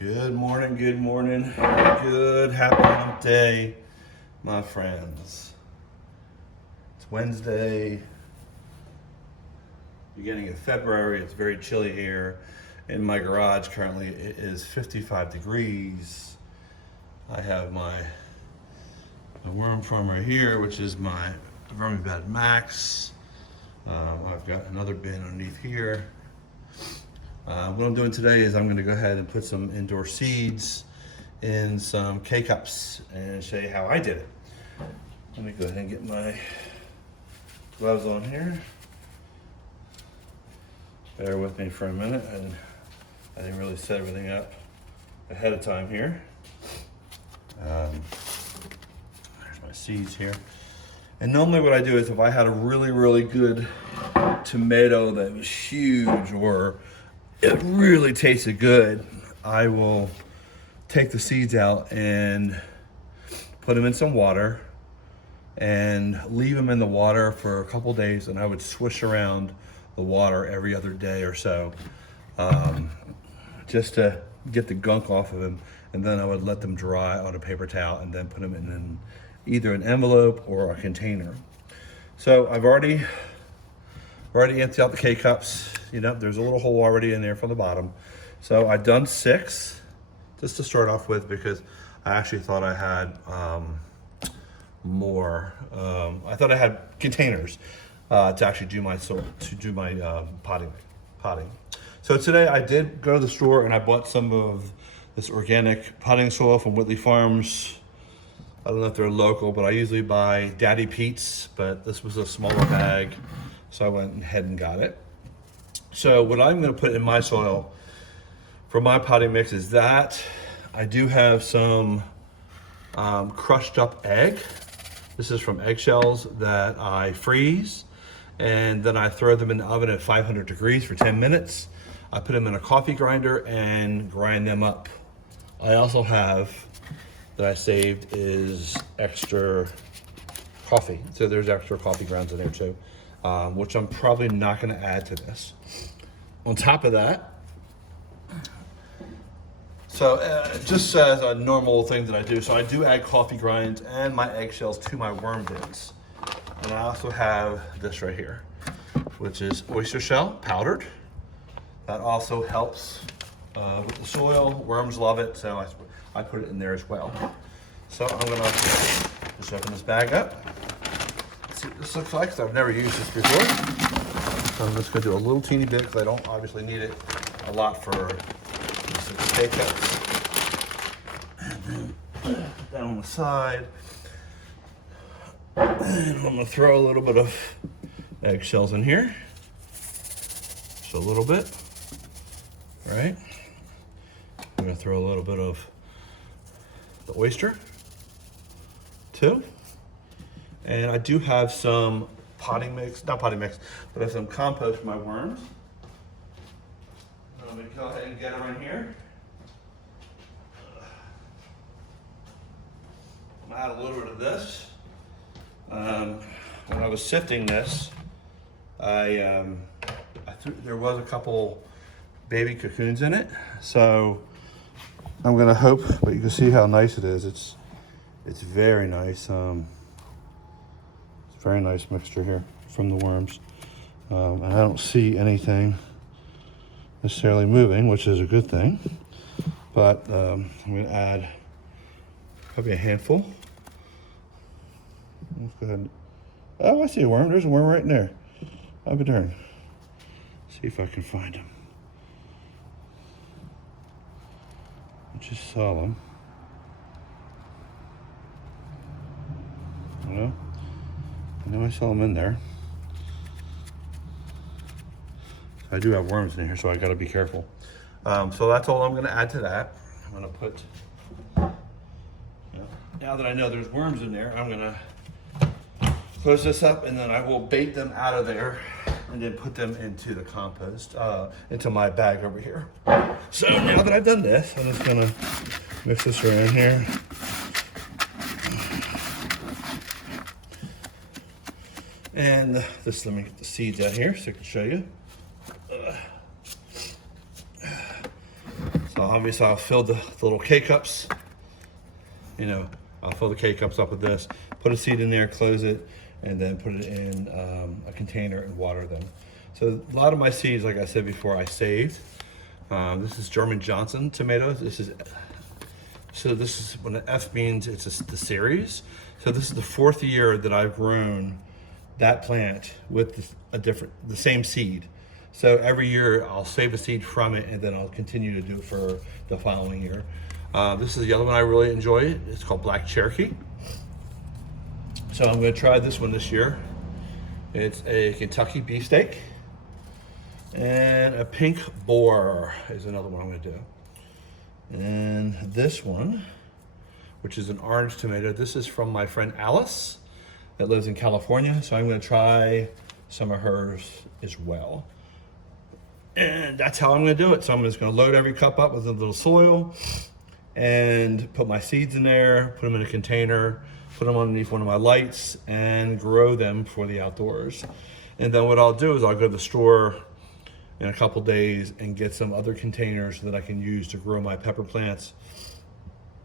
Good morning, good happy hump day, my friends. It's Wednesday, beginning of February. It's very chilly here in my garage. Currently it is 55 degrees. I have my worm farm right here, which is my Vermibag Max. I've got another bin underneath here. What I'm doing today is I'm going to go ahead and put some indoor seeds in some K-cups and show you how I did it. Let me go ahead and get my gloves on here. Bear with me for a minute. I didn't really set everything up ahead of time here. There's my seeds here. And normally what I do is if I had a really good tomato that was huge or it really tasted good, I will take the seeds out and put them in some water and leave them in the water for a couple days, and I would swish around the water every other day or so, just to get the gunk off of them, and then I would let them dry on a paper towel and then put them in either an envelope or a container. So I've already emptied out the K-cups. You know, there's a little hole already in there from the bottom. So I've done 6, just to start off with, because I actually thought I had more. I thought I had containers to actually do my potting. So today I did go to the store and I bought some of this organic potting soil from Whitley Farms. I don't know if they're local, but I usually buy Daddy Pete's, but this was a smaller bag, so I went ahead and got it. So what I'm going to put in my soil for my potting mix is that I do have some crushed up egg. This is from eggshells that I freeze, and then I throw them in the oven at 500 degrees for 10 minutes. I put them in a coffee grinder and grind them up. I also have, that I saved, is extra coffee. So there's extra coffee grounds in there too, which I'm probably not going to add to this. On top of that, so just as a normal thing that I do, so I do add coffee grinds and my eggshells to my worm bins. And I also have this right here, which is oyster shell powdered. That also helps with the soil. Worms love it, so I put it in there as well. So I'm gonna just open this bag up. Let's see what this looks like, because I've never used this before. So I'm just gonna do a little teeny bit, because I don't obviously need it a lot for the K-cups. And then down on the side. And I'm gonna throw a little bit of eggshells in here. Just a little bit, right? I'm gonna throw a little bit of the oyster too. And I do have some potting mix, not potting mix, but I have some compost for my worms. Let me go ahead and get them in here. I'm gonna add a little bit of this. When I was sifting this, I there was a couple baby cocoons in it, so I'm gonna hope, but you can see how nice it is. It's very nice. It's a very nice mixture here from the worms, and I don't see anything necessarily moving, which is a good thing. But I'm gonna add probably a handful. Let's go ahead. Oh, I see a worm. There's a worm right in there. I'll be darned. See if I can find him. I just saw them. Well, I know I saw them in there. I do have worms in here, so I got to be careful. So that's all I'm going to add to that. I'm going to put. Now that I know there's worms in there, I'm going to close this up, and then I will bait them out of there and then put them into the compost, into my bag over here. So now that I've done this, I'm just gonna mix this around here. And just let me get the seeds out here so I can show you. So So obviously I'll fill the little K-cups. You know, I'll fill the K-cups up with this, put a seed in there, close it, and then put it in a container and water them. So a lot of my seeds, like I said before, I saved. This is German Johnson tomatoes. This is when the F means it's the series. So this is the 4th year that I've grown that plant with the same seed. So every year I'll save a seed from it, and then I'll continue to do it for the following year. This is the other one I really enjoy. It's called Black Cherokee. So I'm going to try this one this year. It's a Kentucky beefsteak, and a pink boar is another one I'm going to do. And this one, which is an orange tomato, this is from my friend Alice that lives in California. So I'm going to try some of hers as well. And that's how I'm going to do it. So I'm just going to load every cup up with a little soil and put my seeds in there, put them in a container, put them underneath one of my lights, and grow them for the outdoors. And then what I'll do is I'll go to the store in a couple days and get some other containers that I can use to grow my pepper plants,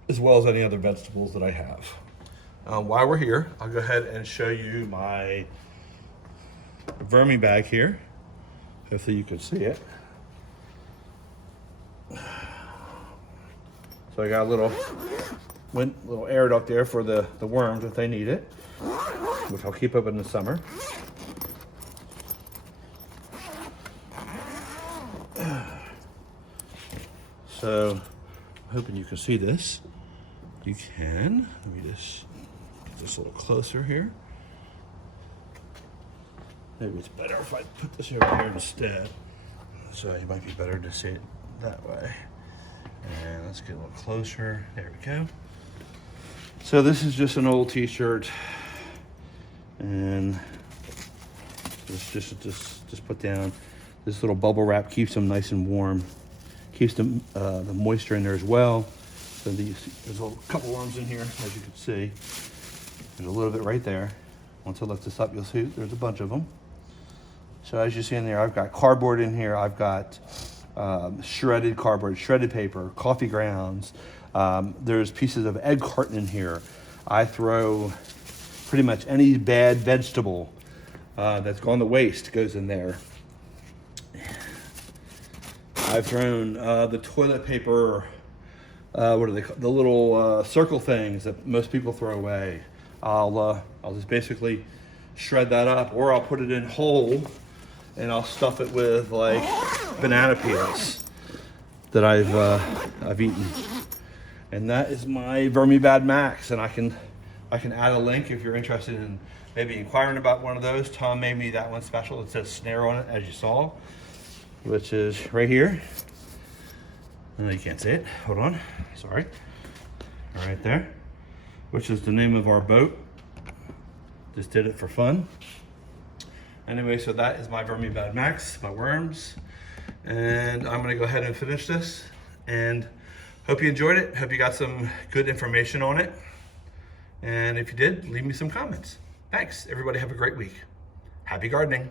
as well as any other vegetables that I have. While we're here, I'll go ahead and show you my Vermibag here. Hopefully you can see it. So I got a little air duct there for the worms if they need it, which I'll keep up in the summer. So I'm hoping you can see this. You can. Let me just get this a little closer here. Maybe it's better if I put this over here instead. So it might be better to see it that way. And let's get a little closer. There we go. So this is just an old t-shirt, and just put down this little bubble wrap, keeps them nice and warm, keeps them the moisture in there as well. So there's a couple worms in here, as you can see. There's a little bit right there. Once I lift this up, you'll see there's a bunch of them. So as you see in there, I've got cardboard in here. I've got shredded cardboard, shredded paper, coffee grounds. There's pieces of egg carton in here. I throw pretty much any bad vegetable that's gone to waste goes in there. I've thrown the toilet paper, what are they called? The little circle things that most people throw away. I'll just basically shred that up, or I'll put it in whole and I'll stuff it with like banana peels that I've eaten. And that is my Vermibag Max, and I can add a link if you're interested in maybe inquiring about one of those. Tom made me that one special. It says snare on it, as you saw, which is right here. No, you can't see it. Hold on. Sorry. Right there, which is the name of our boat. Just did it for fun. Anyway, so that is my Vermibag Max, my worms. And I'm gonna go ahead and finish this. And hope you enjoyed it. Hope you got some good information on it. And if you did, leave me some comments. Thanks. Everybody have a great week. Happy gardening.